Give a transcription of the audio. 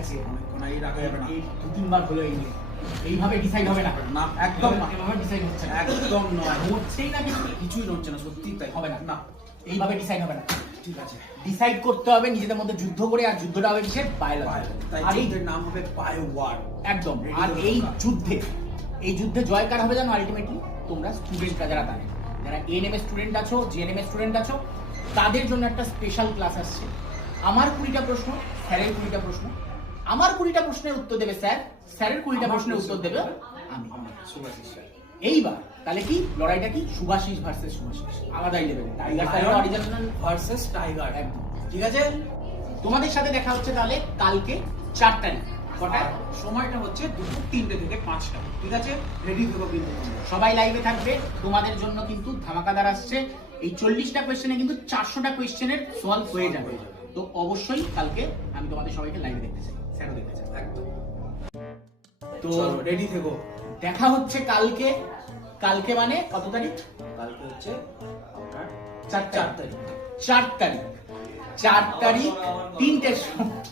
গেছে, অনেকক্ষণ এই রাখা যাবে না। এই 2-3 বার হলো এই নিয়ে। এইভাবে ডিসাইড হবে না, না একদম না, এভাবে ডিসাইড হচ্ছে না, একদম নয়, হচ্ছেই না, কিছু কিছুই হচ্ছে না, সত্যি তাই হবে না, না। এইভাবে ডিসাইড হবে না। ঠিক আছে, ডিসাইড করতে হবে নিজেদের মধ্যে যুদ্ধ করে, আর যুদ্ধটা হবে কিসের? বায়োলজি। তাই আর এই যুদ্ধের নাম হবে বায়ো ওয়ার। একদম। Ready আর তো এই তোমরা? যুদ্ধে জয় কার হবে জানো? আলটিমেটলি তোমরা স্টুডেন্টরা, যারা এএনএম স্টুডেন্ট আছো, জিএনএম স্টুডেন্ট আছো, তাদের জন্য একটা স্পেশাল ক্লাস আসছে। আমার 20টা প্রশ্ন, স্যারের 20টা প্রশ্ন, আমার 20টা প্রশ্নের উত্তর দেবে স্যার, স্যারের 20টা প্রশ্নের উত্তর দেবে আমি। সুভাষিস স্যার। এইবার তাহলে কি লড়াইটা কি? সুভাষিস ভার্সেস সুভাষিস, আলাদাই লেভেলে। টাইগার স্যারের অরিজিনাল ভার্সেস টাইগার, একদম। ঠিক আছে। তোমাদের সাথে দেখা হচ্ছে তাহলে কালকে 4 তারিখ। কটায়? সময়টা হচ্ছে দুপুর 3টে থেকে 5টা, ঠিক আছে। রেডি থেকো কিন্তু তোমরা। সবাই লাইভে থাকবে, তোমাদের জন্য কিন্তু ধামাকাদার আসছে। এই 40টা কোয়েশ্চেনে কিন্তু 400টা কোয়েশ্চেনের সলভ হয়ে যাবে। তো অবশ্যই কালকে আমি তোমাদের সবাইকে লাইভে দেখতে চাই, স্যারও দেখতে চাই। একদম। তো তো রেডি থেকো। দেখা হচ্ছে কালকে। কালকে মানে কত তারিখ? কালকে হচ্ছে আপনার 4 4 তারিখ। 4 তারিখ 4 তারিখ 3টের সময়